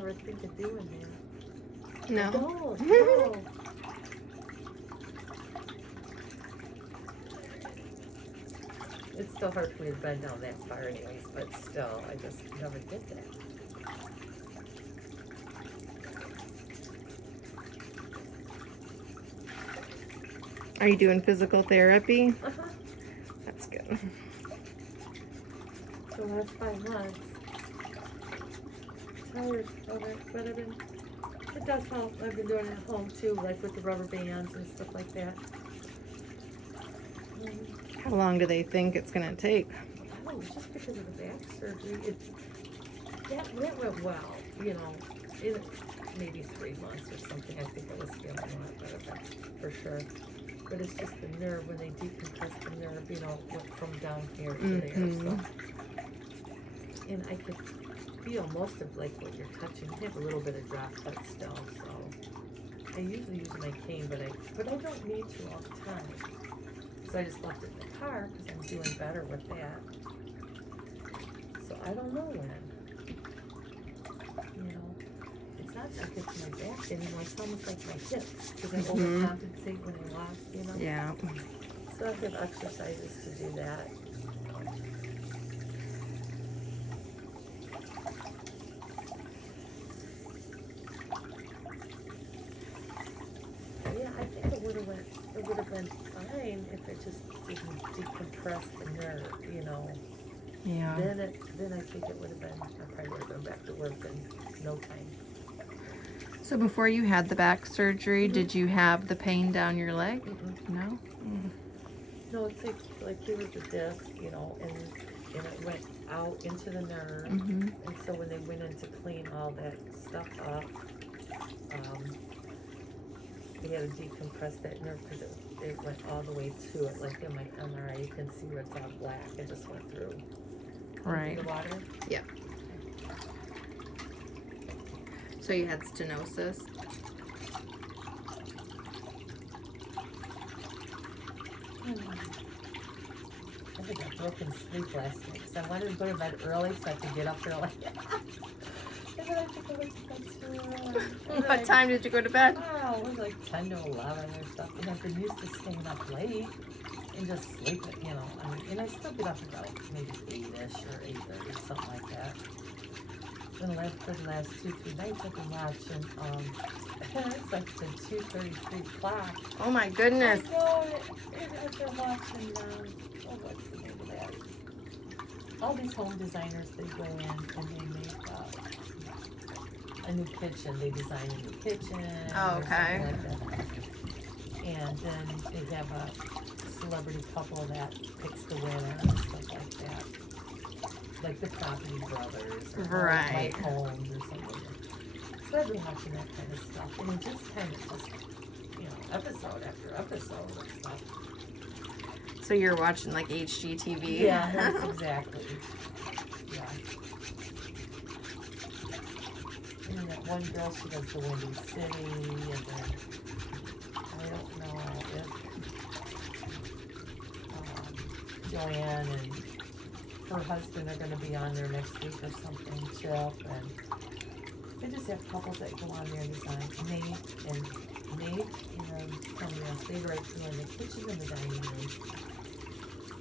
ever think of doing that. No. No. It's still hard for me to bend down that far anyways, but still, I just never did that. Are you doing physical therapy? Uh-huh. That's good. The last 5 months. Tired of it, but it does help. I've been doing it at home too, like with the rubber bands and stuff like that. How long do they think it's going to take? Oh, just because of the back surgery, that went well, you know, in maybe 3 months or something. I think I was feeling a lot better, for sure. But it's just the nerve, when they decompress the nerve, you know, went from down here to there. So, and I could feel most of like what you're touching. I have a little bit of drop, but still. So I usually use my cane, but I don't need to all the time. So I just left it in the car because I'm doing better with that. So I don't know when. You know, it's not like it's my back anymore. It's almost like my hips because I overcompensate when I walk, you know? Yeah. So I have exercises to do that. Yeah, I think it would have been fine if it just didn't decompress the nerve, you know. Yeah. Then I think it would have been, I probably would have been back to work in no time. So before you had the back surgery, did you have the pain down your leg? No? No, it's like here was the disc, you know, and it went out into the nerve. And so when they went in to clean all that stuff up, they had to decompress that nerve because it went all the way to it. Like in my MRI, you can see where it's all black. It just went through. Right. The water? Yeah. So you had stenosis? I think I broke in sleep last night because I wanted to go to bed early so I could get up early. And then I think I went to bed too early. What time did you go to bed? Oh, it was like 10 to 11 or something. And I've been used to staying up late and just sleeping, you know. I mean, and I still get up about maybe 8-ish or 8:30, something like that. And for the last 2-3 nights I've been watching, it's like the 2:33 clock. Oh my goodness. I know it. I've been watching, what's the name of that? All these home designers, they go in and they make a new kitchen. They design a new kitchen. Oh, okay. Or something like that. And then they have a celebrity couple that picks the winner and stuff like that. Like the Property Brothers or Right. White Homes or something. So I've been watching that kind of stuff. And it just kind of you know, episode after episode of stuff. So you're watching like HGTV? Yeah, that's exactly. Yeah. And then that one girl, she does the Windy City, and then I don't know if Joanne and her husband are going to be on there next week or something, Chip, and they just have couples that go on there and design. Nate and somebody else, they write through in the kitchen and the dining room.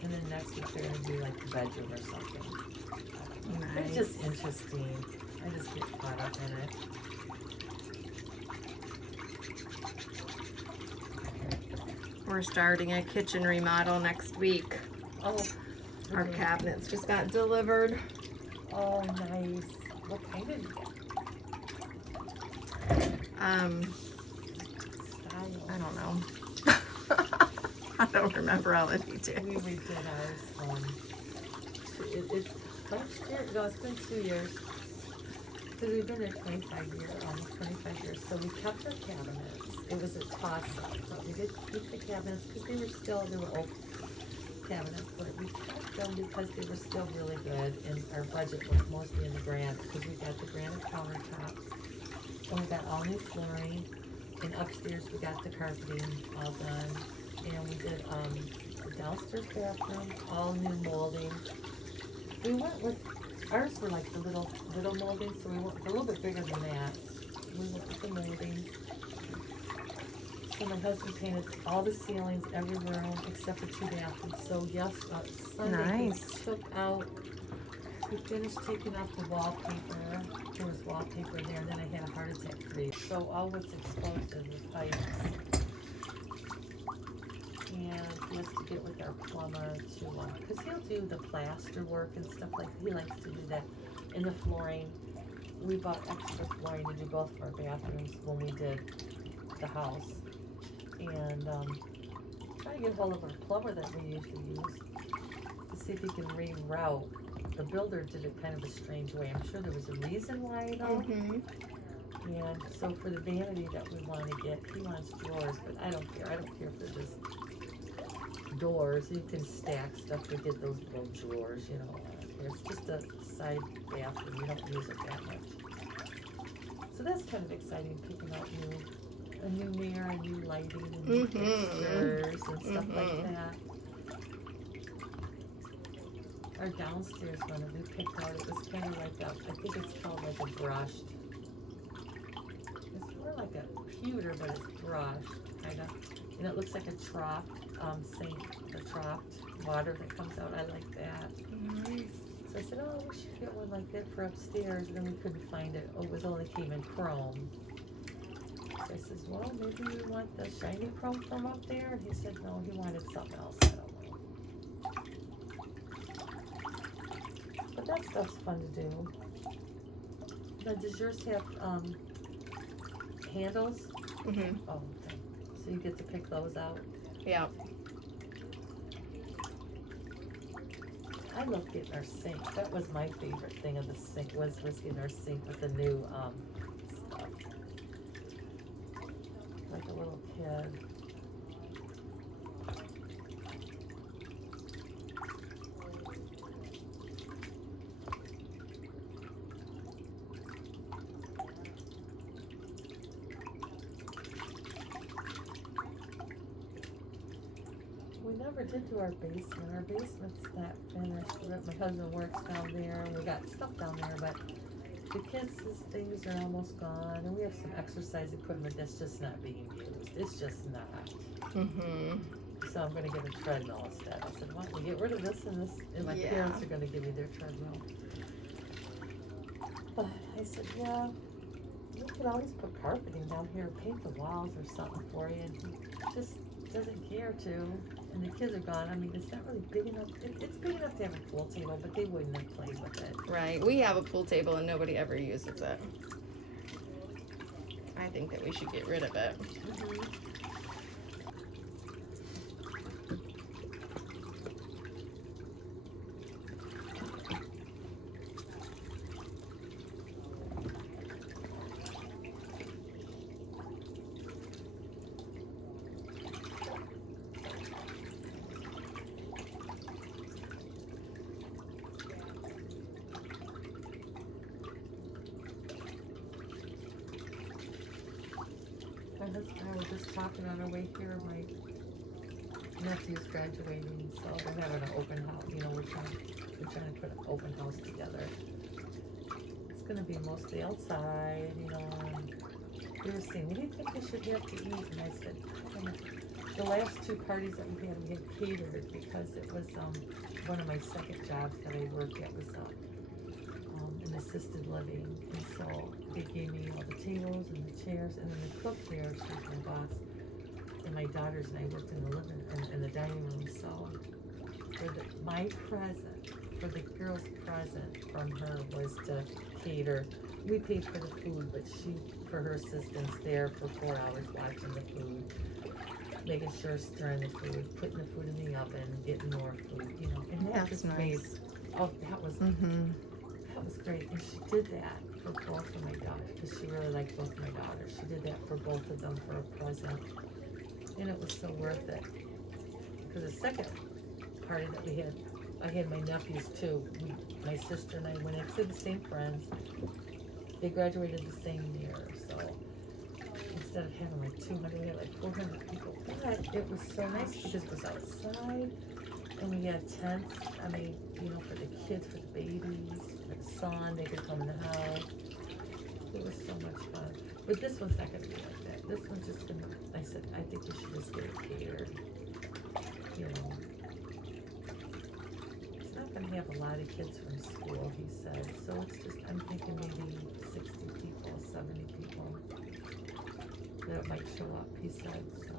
And then next week they're going to do like the bedroom or something. Nice. It's just interesting. I just get caught up in it. We're starting a kitchen remodel next week. Oh, Our cabinets just got delivered. oh, nice. What kind did you get? Style. I don't know. I don't remember all the details. We redid ours. It's last year. No, it's been 2 years. Because we've been there 25 years, almost 25 years. So we kept our cabinets. It was a toss-up, but we did keep the cabinets because they were old cabinets, but we kept them because they were still really good, and our budget was mostly in the granite because we got the granite countertops, and we got all new flooring, and upstairs we got the carpeting all done, and we did the downstairs bathroom, all new molding. We went with Ours were like the little moldings, so we went a little bit bigger than that. We went with the moldings. So my husband painted all the ceilings, every room except for 2 bathrooms. So yes, Sunday Nice. he took out. We finished taking out the wallpaper. There was wallpaper there, and then I had a heart attack 3. So all what's exposed is the pipes. And he has to get with our plumber to, because he'll do the plaster work and stuff like that. He likes to do that. In the flooring, we bought extra flooring to do both of our bathrooms when we did the house. And trying to get hold of our plumber that we usually use to see if he can reroute. The builder did it kind of a strange way. I'm sure there was a reason why though. And so for the vanity that we want to get, he wants drawers, but I don't care. I don't care if they're just doors. You can stack stuff to get those little drawers, you know. It's just a side bathroom. You don't use it that much. So that's kind of exciting, picking out a new mirror, and new lighting, and new fixtures and stuff like that. Our downstairs one that we picked out, it was kind of like I think it's called like a brushed. It's more like a pewter, but it's brushed, kind of. And it looks like a trough sink, the troughed water that comes out. I like that. Nice. So I said, oh, we should get one like that for upstairs. And then we couldn't find it. Oh, it only came in chrome. So I says, well, maybe you want the shiny chrome from up there? And he said, no, he wanted something else. I don't know. But that stuff's fun to do. Now, does yours have handles? Oh, okay. So you get to pick those out? Yeah. I love getting our sink. That was my favorite thing of the sink was getting our sink with the new stuff. Like a little kid. We never did do our basement. Our basement's not finished. My husband works down there, and we got stuff down there, but the kids' things are almost gone, and we have some exercise equipment that's just not being used. It's just not. So I'm going to get a treadmill instead. I said, why don't we get rid of this and my parents are going to give me their treadmill. But I said, yeah, you could always put carpeting down here, paint the walls or something for you, and he just doesn't care to. And the kids are gone. I mean, it's not really big enough. It's big enough to have a pool table, but they wouldn't have played with it. Right. We have a pool table and nobody ever uses it. I think that we should get rid of it. My husband and I were just talking on our way here. My nephew's graduating, so we're having an open house. You know, we're trying to put an open house together. It's gonna be mostly outside, you know. And they were saying, what do you think we should have to eat? And I said, I don't know. The last 2 parties that we had catered because it was one of my second jobs that I worked at was an assisted living, and so they gave me all the tables and the chairs, and then the cook there, she's my boss, and my daughters and I worked in the living in the dining room. So my present for the girls' present from her was to cater. We paid for the food, but she for her assistance there for 4 hours watching the food, making sure stirring the food, putting the food in the oven, getting more food, you know. And that That's just nice. made, oh, that was that was great. And she did that for both of my daughters because she really liked both of my daughters. She did that for both of them for a present, and it was so worth it. Because the second party that we had, I had my nephews too. My sister and I went in, to the same friends. They graduated the same year, so instead of having like 200, we had like 400 people. But it was so nice because it was outside. And we had tents, I mean, you know, for the kids, for the babies, for the son, they could come in the house. It was so much fun. But this one's not gonna be like that. This one's just gonna, I said, I think we should just get it catered. You know. It's not gonna have a lot of kids from school, he said. So it's just, I'm thinking maybe 60 people, 70 people that might show up, he said. So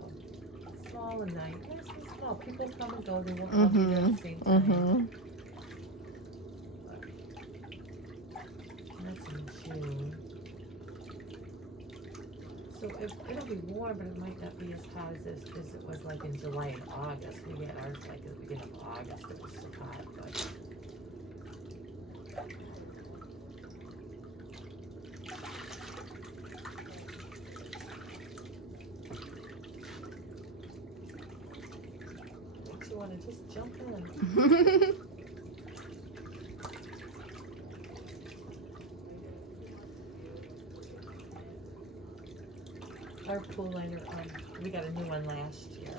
small and nice. Nice and small. People come and go, they won't all be there at the same time. That's in June. So it'll be warm, but it might not be as hot as it was like in July and August. We had ours like at the beginning of August. It was so hot, but makes you want to just jump in. Our pool liner, we got a new one last year,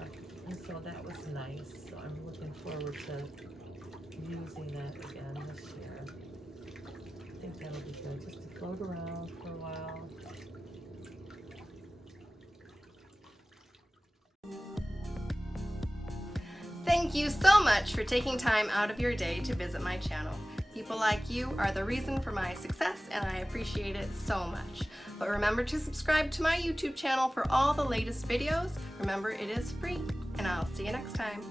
and so that was nice. So I'm looking forward to using that again this year. I think that'll be good, just to float around for a while. Thank you so much for taking time out of your day to visit my channel. People like you are the reason for my success, and I appreciate it so much. But remember to subscribe to my YouTube channel for all the latest videos. Remember, it is free, and I'll see you next time.